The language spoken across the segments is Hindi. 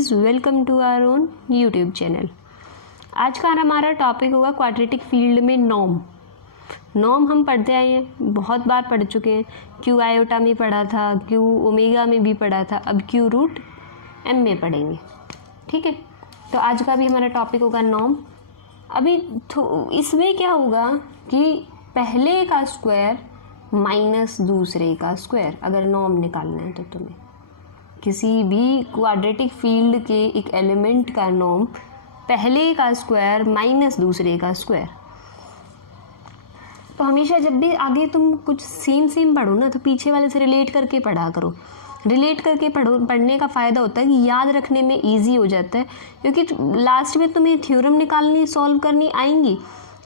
Guys, welcome to our own YouTube channel. आज का हमारा टॉपिक होगा क्वाड्रेटिक फील्ड में नॉर्म हम पढ़ते आए हैं, बहुत बार पढ़ चुके हैं। क्यू आयोटा में पढ़ा था, क्यू ओमेगा में भी पढ़ा था, अब क्यू रूट एम में पढ़ेंगे। ठीक है, तो आज का भी हमारा टॉपिक होगा नॉर्म। अभी इसमें क्या होगा कि पहले का स्क्वायर माइनस दूसरे का स्क्वायर, अगर नॉर्म निकालना है तो तुम्हें किसी भी क्वाड्रेटिक फील्ड के एक एलिमेंट का नॉर्म पहले का स्क्वायर माइनस दूसरे का स्क्वायर। तो हमेशा जब भी आगे तुम कुछ सेम पढ़ो ना, तो पीछे वाले से रिलेट करके पढ़ा करो। रिलेट करके पढ़ने का फ़ायदा होता है कि याद रखने में इजी हो जाता है, क्योंकि लास्ट में तुम्हें थ्योरम निकालनी सॉल्व करनी आएंगी,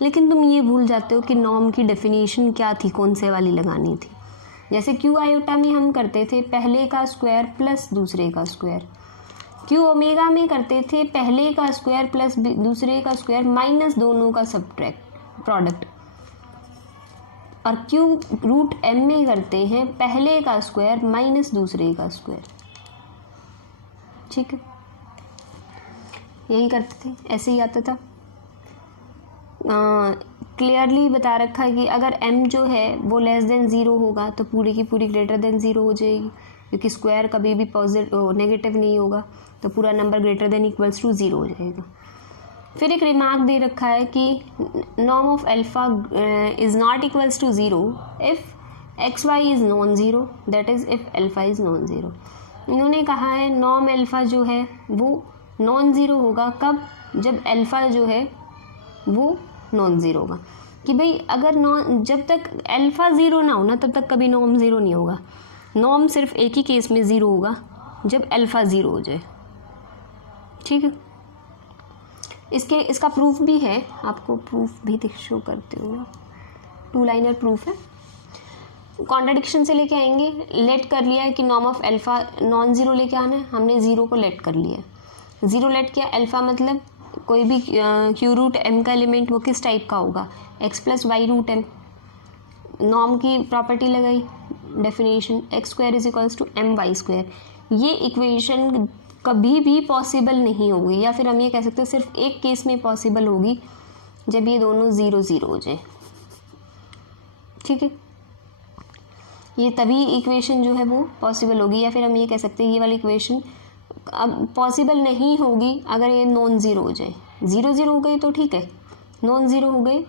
लेकिन तुम ये भूल जाते हो कि नॉर्म की डेफिनेशन क्या थी, कौन से वाली लगानी थी। जैसे क्यू आयोटा में हम करते थे पहले का स्क्वायर प्लस दूसरे का स्क्वायर, क्यू ओमेगा में करते थे पहले का स्क्वायर प्लस दूसरे का स्क्वायर माइनस दोनों का सब्ट्रैक्ट प्रोडक्ट, और क्यू रूट एम में करते हैं पहले का स्क्वायर माइनस दूसरे का स्क्वायर। ठीक है, यही करते थे, ऐसे ही आता था। क्लियरली बता रखा है कि अगर m जो है वो लेस देन ज़ीरो होगा तो पूरी की पूरी ग्रेटर देन ज़ीरो हो जाएगी, क्योंकि स्क्वायर कभी भी पॉजिटिव नेगेटिव नहीं होगा, तो पूरा number greater than equals to zero हो जाएगा। फिर एक रिमार्क दे रखा है कि norm of alpha is not equals to zero if x y is non zero, that is if alpha is non zero. इन्होंने कहा है नॉर्म अल्फा जो है वो नॉन ज़ीरो होगा कब, जब अल्फा जो है वो नॉन ज़ीरो होगा। कि भाई अगर जब तक अल्फा ज़ीरो ना हो ना, तब तक कभी नॉर्म ज़ीरो नहीं होगा। नॉर्म सिर्फ एक ही केस में ज़ीरो होगा, जब अल्फा ज़ीरो हो जाए। ठीक है, इसका प्रूफ भी है, आपको प्रूफ भी शो करते हो, 2 लाइनर प्रूफ है। कॉन्ट्राडिक्शन से लेके आएंगे। लेट कर लिया है कि norm of alpha non zero लेके आना है, हमने ज़ीरो को लेट कर लिया, ज़ीरो लेट किया। अल्फा मतलब कोई भी क्यू रूट एम का एलिमेंट वो किस टाइप का होगा, x plus y root M. Norm की प्रॉपर्टी लगाई, definition x square is equals to M y square. ये इक्वेशन कभी भी पॉसिबल नहीं होगी, या फिर हम ये कह सकते हैं सिर्फ एक केस में पॉसिबल होगी, जब ये दोनों ज़ीरो ज़ीरो हो जाए। ठीक है, ये तभी इक्वेशन जो है वो पॉसिबल होगी, या फिर हम ये कह सकते हैं ये वाली इक्वेशन अब पॉसिबल नहीं होगी अगर ये नॉन ज़ीरो हो जाए। ज़ीरो ज़ीरो हो गई तो ठीक है, नॉन ज़ीरो हो गए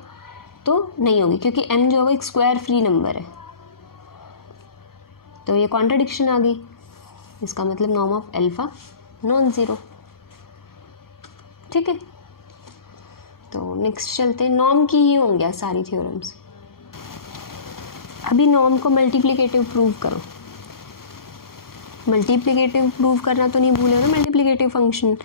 तो नहीं होगी, क्योंकि m जो है वो एक स्क्वायर फ्री नंबर है। तो ये कॉन्ट्रडिक्शन आ गई, इसका मतलब norm of alpha non zero. ठीक है, तो नेक्स्ट चलते हैं। नॉर्म की ही होंगे सारी थ्योरम्स। अभी नॉर्म को मल्टीप्लिकेटिव प्रूव करो। मल्टीप्लिकेटिव प्रूव करना तो नहीं भूले ना, मल्टीप्लिकेटिव फंक्शन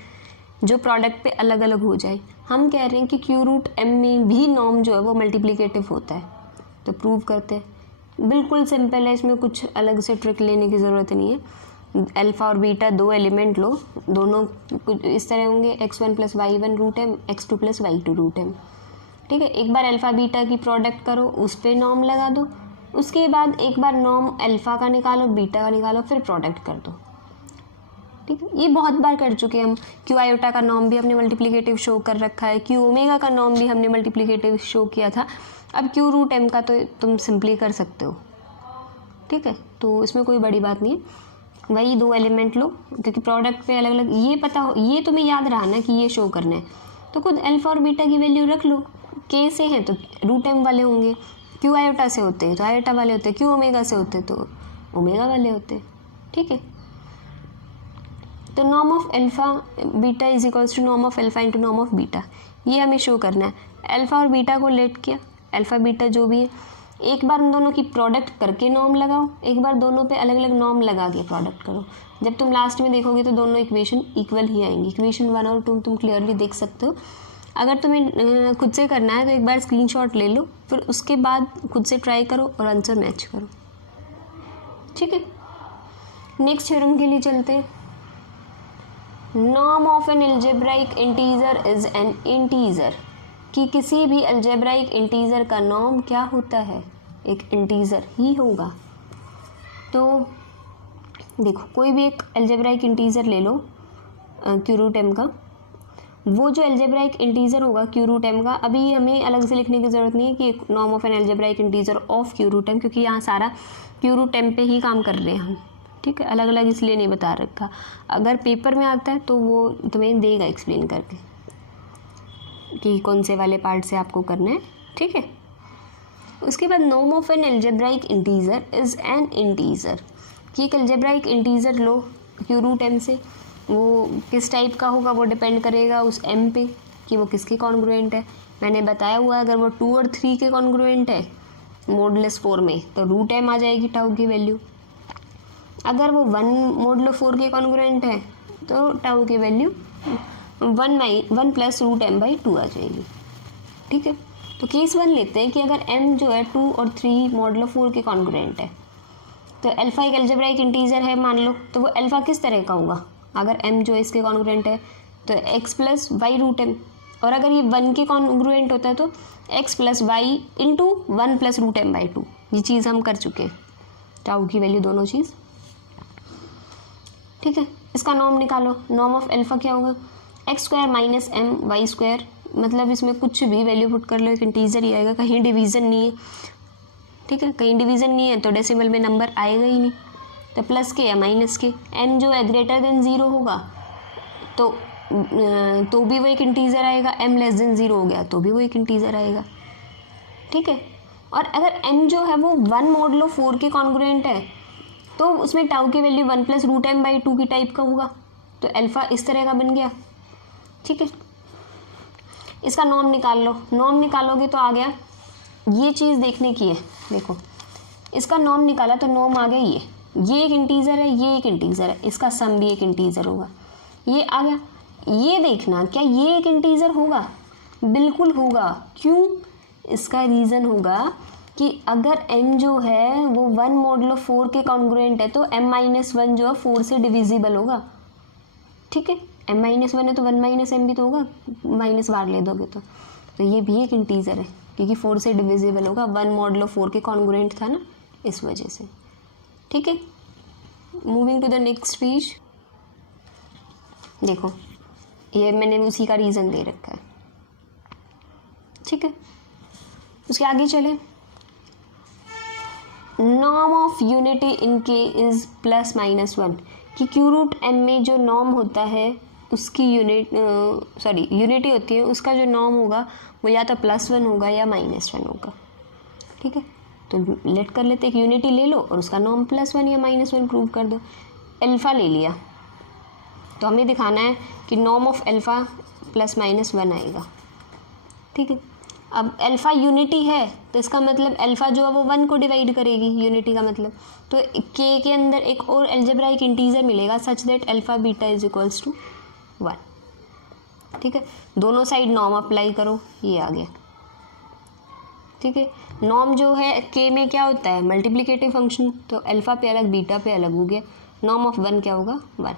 जो प्रोडक्ट पे अलग अलग हो जाए। हम कह रहे हैं कि क्यू रूट एम में भी नॉर्म जो है वो मल्टीप्लिकेटिव होता है, तो प्रूव करते हैं। बिल्कुल सिंपल है, इसमें कुछ अलग से ट्रिक लेने की ज़रूरत नहीं है। अल्फ़ा और बीटा दो एलिमेंट लो, दोनों कुछ इस तरह होंगे, x1 plus y1 root M, x2 plus y2 root M. ठीक है, एक बार अल्फ़ा बीटा की प्रोडक्ट करो, उस पर नॉर्म लगा दो, उसके बाद एक बार नॉर्म अल्फ़ा का निकालो, बीटा का निकालो, फिर प्रोडक्ट कर दो। ठीक है, ये बहुत बार कर चुके हैं हम। क्यू आयोटा का नॉर्म भी हमने मल्टीप्लिकेटिव शो कर रखा है, क्यू ओमेगा का नॉर्म भी हमने मल्टीप्लिकेटिव शो किया था। अब क्यू रूट एम का तो तुम सिंपली कर सकते हो। ठीक है, तो इसमें कोई बड़ी बात नहीं है, वही दो एलिमेंट लो, क्योंकि प्रोडक्ट पे अलग अलग ये पता हो, ये तुम्हें याद रहा ना कि ये शो करना है, तो खुद अल्फ़ा और बीटा की वैल्यू रख लो। के से हैं तो रूट एम वाले होंगे, क्यू आयोटा से होते हैं तो आयोटा वाले होते हैं, क्यू ओमेगा से होते हैं तो ओमेगा वाले होते हैं। ठीक है, तो norm of alpha beta is equals to norm of alpha into norm of beta, ये हमें शो करना है। अल्फ़ा और बीटा को लेट किया, अल्फ़ा बीटा जो भी है, एक बार उन दोनों की प्रोडक्ट करके नॉर्म लगाओ, एक बार दोनों पे अलग अलग नॉर्म लगा के प्रोडक्ट करो। जब तुम लास्ट में देखोगे तो दोनों इक्वेशन इक्वल ही आएंगी। इक्वेशन 1 और 2 तुम क्लियरली देख सकते हो। अगर तुम्हें खुद से करना है तो एक बार स्क्रीनशॉट ले लो, फिर उसके बाद खुद से ट्राई करो और आंसर मैच करो। ठीक है, नेक्स्ट थ्योरम के लिए चलते हैं। Norm of an algebraic integer is an integer, कि किसी भी अलजेब्राइक इंटीजर का नॉर्म क्या होता है, एक इंटीजर ही होगा। तो देखो, कोई भी एक अलजेब्राइक इंटीजर ले लो, क्यू रूट एम का, वो जो एल्जेब्राइक इंटीजर होगा क्यू रूट एम का, अभी हमें अलग से लिखने की ज़रूरत नहीं है कि norm of an algebraic integer of Q root M, क्योंकि यहाँ सारा क्यू रूट एम पे ही काम कर रहे हैं हम, ठीक है, अलग अलग इसलिए नहीं बता रखा। अगर पेपर में आता है तो वो तुम्हें देगा एक्सप्लेन करके कि कौन से वाले पार्ट से आपको करना है, ठीक है। उसके बाद norm of an algebraic integer is an integer, कि एक एल्जेब्राइक इंटीजर लो क्यू रूट एम से, वो किस टाइप का होगा वो डिपेंड करेगा उस एम पे कि वो किसके कॉन्ग्रुएंट है। मैंने बताया हुआ है अगर वो 2 और 3 के कॉन्ग्रुएंट है मॉडुलस 4 में तो रूट एम आ जाएगी टाउ की वैल्यू। अगर वो 1 मॉडुलो 4 के कॉन्ग्रुएंट है तो टाउ की value 1 plus root M by 2 आ जाएगी, ठीक है। तो केस 1 लेते हैं कि अगर m जो है 2 और 3 मॉडुलो 4 के कॉन्ग्रुएंट है, तो अल्फा एक एल्जेब्राइक इंटीजर है मान लो, तो वो अल्फा किस तरह का होगा, अगर m जो है इसके कॉन्ग्रुएंट है तो x plus y root M, और अगर ये 1 के कॉन्ग्रुएंट होता है तो x plus y into 1 plus root M by 2। ये चीज़ हम कर चुके हैं, टाउ की वैल्यू दोनों चीज़, ठीक है। इसका नॉर्म निकालो, नॉर्म ऑफ अल्फा क्या होगा, x square minus M y square, मतलब इसमें कुछ भी वैल्यू पुट कर लो एक इंटीजर ही आएगा, कहीं डिवीज़न नहीं है, ठीक है, कहीं डिवीज़न नहीं है तो डेसिमल में नंबर आएगा ही नहीं, तो प्लस के या माइनस के, m जो है ग्रेटर देन 0 होगा तो भी वो एक इंटीजर आएगा, m लेस देन 0 हो गया तो भी वो एक इंटीजर आएगा, ठीक है। और अगर m जो है वो 1 मॉडुलो 4 के कॉन्ग्रुएंट है तो उसमें टाउ की value 1 plus root M by 2 की टाइप का होगा, तो अल्फा इस तरह का बन गया, ठीक है। इसका नॉर्म निकाल लो, नॉर्म निकालोगे तो आ गया, ये चीज़ देखने की है, देखो इसका नॉर्म निकाला तो नॉर्म आ गया, ये एक इंटीजर है, ये एक इंटीजर है, इसका सम भी एक इंटीजर होगा, ये आ गया। ये देखना क्या ये एक इंटीजर होगा, बिल्कुल होगा, क्यों, इसका रीज़न होगा कि अगर m जो है वो 1 मॉडुलो 4 के कॉन्ग्रुएंट है तो m माइनस 1 जो है 4 से डिविजिबल होगा, ठीक है, m माइनस 1 है तो 1 माइनस m भी तो होगा, माइनस बाहर ले दोगे तो ये भी एक इंटीजर है क्योंकि 4 से डिविजिबल होगा, 1 मॉडुलो 4 के कॉन्ग्रुएंट था ना इस वजह से, ठीक है। Moving to the next page, देखो ये मैंने उसी का रीज़न दे रखा है, ठीक है। उसके आगे चले, नॉर्म ऑफ यूनिटी इन के इज़ प्लस माइनस 1, कि क्यू रूट एम में जो नॉर्म होता है उसकी यूनिटी होती है, उसका जो नॉर्म होगा वो या तो +1 होगा या -1 होगा, ठीक है। तो लेट कर लेते, एक यूनिटी ले लो और उसका नॉर्म +1 या -1 प्रूव कर दो। अल्फ़ा ले लिया तो हमें दिखाना है कि नॉर्म ऑफ अल्फ़ा +-1 आएगा, ठीक है। अब अल्फ़ा यूनिटी है तो इसका मतलब अल्फ़ा जो है वो 1 को डिवाइड करेगी, यूनिटी का मतलब, तो k के अंदर एक और एल्जेब्राइक इंटीजर मिलेगा such that alpha beta is equals to 1, ठीक है। दोनों साइड नॉर्म अप्लाई करो, ये आ गया, ठीक है। नॉर्म जो है k में क्या होता है, मल्टीप्लिकेटिव फंक्शन, तो अल्फ़ा पे अलग बीटा पे अलग हो गया, नॉर्म ऑफ 1 क्या होगा 1।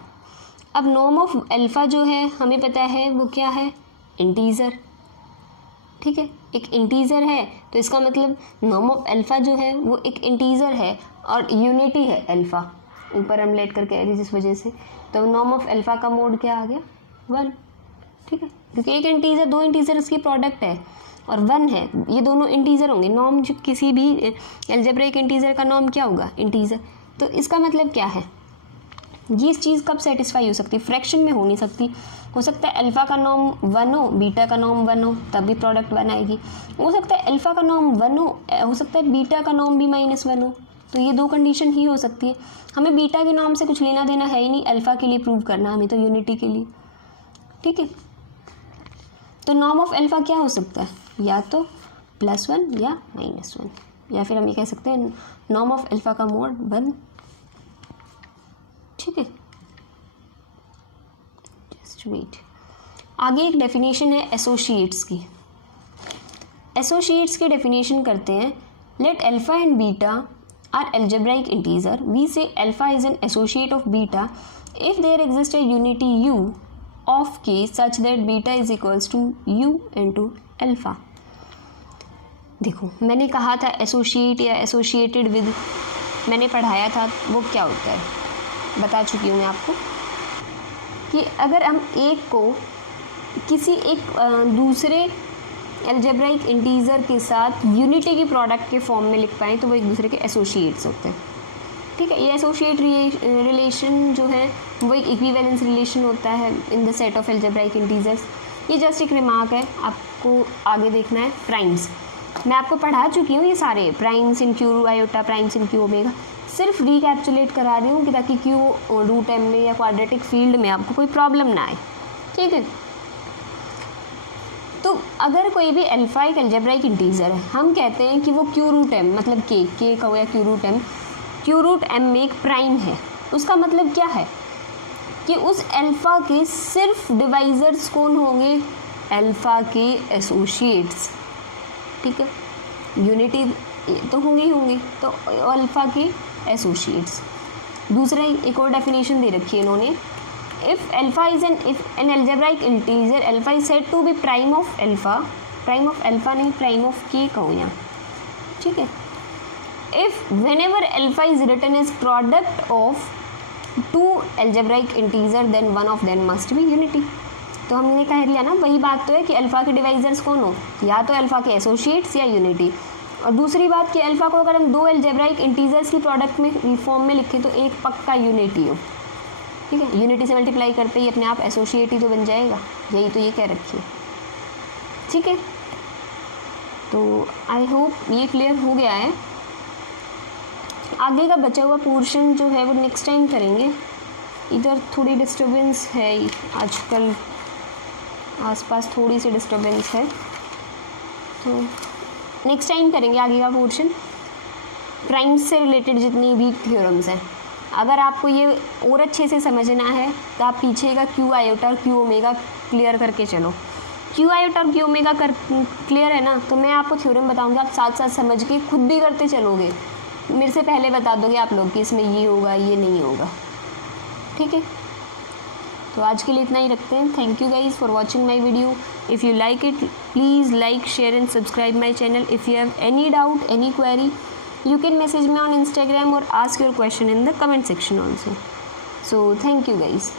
अब नॉर्म ऑफ अल्फ़ा जो है हमें पता है वो क्या है, इंटीजर, ठीक है, एक इंटीजर है तो इसका मतलब नॉर्म ऑफ अल्फ़ा जो है वो एक इंटीजर है और यूनिटी है अल्फ़ा, ऊपर हम लेट करके आ रही जिस वजह से, तो नॉर्म ऑफ अल्फ़ा का मोड क्या आ गया 1, ठीक है, क्योंकि एक इंटीजर 2 इंटीजर इसकी प्रोडक्ट है और 1 है, ये दोनों इंटीजर होंगे, नॉर्म जो किसी भी एल्जेब्रिक इंटीजर का नॉर्म क्या होगा इंटीजर, तो इसका मतलब क्या है, ये चीज़ कब सेटिस्फाई हो सकती है, फ्रैक्शन में हो नहीं सकती, हो सकता है अल्फ़ा का नॉर्म 1 हो, बीटा का नॉर्म 1 हो, तब भी प्रोडक्ट 1 आएगी, हो सकता है अल्फ़ा का नॉर्म 1 हो सकता है बीटा का नॉर्म भी -1 हो, तो ये 2 कंडीशन ही हो सकती है। हमें बीटा के नॉर्म से कुछ लेना देना है ही नहीं, अल्फ़ा के लिए प्रूव करना हमें तो यूनिटी के लिए, ठीक है। तो नॉर्म ऑफ अल्फ़ा क्या हो सकता है, या तो +1 या -1, या फिर हम ये कह सकते हैं नॉर्म ऑफ अल्फ़ा का मोड 1, ठीक है। जस्ट वेट, आगे एक डेफिनेशन है एसोसिएट्स की, एसोसिएट्स की डेफिनेशन करते हैं, let alpha and beta are algebraic integer, we say alpha is an associate of beta if there exists a unity u of k such that beta is equals to u into alpha। देखो मैंने कहा था एसोसिएट या एसोसिएटेड विद, मैंने पढ़ाया था वो क्या होता है, बता चुकी हूँ मैं आपको। कि अगर हम एक को किसी एक दूसरे एल्जेब्राइक इंटीजर के साथ यूनिटी की प्रोडक्ट के फॉर्म में लिख पाएँ तो वो एक दूसरे के एसोसिएट्स होते हैं। ठीक है, ये एसोसिएट रिलेशन जो है वो एक इक्विवेलेंस रिलेशन होता है in the set of algebraic integers. ये जस्ट एक रिमार्क है, आपको आगे देखना है। प्राइम्स मैं आपको पढ़ा चुकी हूँ, ये सारे प्राइम्स इन क्यू आयोटा, प्राइम्स इन क्यू ओमेगा, सिर्फ रिकैप्चुलेट करा रही हूँ कि ताकि क्यू रूट एम में या क्वाड्रेटिक फील्ड में आपको कोई प्रॉब्लम ना आए। ठीक है, तो अगर कोई भी अल्फा एक एल्जेब्राइक इंटीजर है, हम कहते हैं कि वो क्यू रूट एम मतलब के का हो या क्यू रूट एम में एक प्राइम है। उसका मतलब क्या है कि उस अल्फ़ा के सिर्फ डिवाइजर्स कौन होंगे? अल्फ़ा के एसोसिएट्स। ठीक है, यूनिटी तो होंगे ही होंगे, तो अल्फ़ा के एसोसिएट्स। दूसरा एक और डेफिनेशन दे रखी है इन्होंने, if an algebraic integer alpha is said to be prime of alpha नहीं, प्राइम ऑफ के कहो यहाँ। ठीक है, if whenever alpha is written as product of two algebraic integer then one of them must be unity. तो हमने कह लिया ना, वही बात तो है कि अल्फ़ा के डिवाइजर्स कौन हो, या तो अल्फ़ा के एसोसिएट्स या यूनिटी। और दूसरी बात कि अल्फ़ा को अगर हम दो एल्जेब्राइक इंटीजर्स की प्रोडक्ट में फॉर्म में लिखें तो एक पक्का यूनिटी हो। ठीक है, यूनिटी से मल्टीप्लाई करते ही अपने आप एसोसिएट ही तो बन जाएगा, यही तो ये कह रखी है। ठीक है, तो आई होप ये क्लियर हो गया है। आगे का बचा हुआ पोर्शन जो है वो नेक्स्ट टाइम करेंगे। इधर थोड़ी डिस्टर्बेंस है आजकल, आसपास थोड़ी सी डिस्टर्बेंस है, तो नेक्स्ट टाइम करेंगे आगे का पोर्शन। प्राइम्स से रिलेटेड जितनी भी थ्योरम्स हैं, अगर आपको ये और अच्छे से समझना है तो आप पीछे का क्यू आयोटा और क्यू ओमेगा क्लियर करके चलो। क्यू आयोटा और क्यू ओमेगा क्लियर है ना, तो मैं आपको थ्योरम बताऊँगी, आप साथ साथ समझ के खुद भी करते चलोगे। मेरे से पहले बता दोगे आप लोग कि इसमें ये होगा ये नहीं होगा। ठीक है, तो आज के लिए इतना ही रखते हैं। Thank you guys for watching my video. If you like it please like, share and subscribe my channel. If you have any doubt, any query, you can message me on Instagram or ask your question in the comment section also. So thank you guys.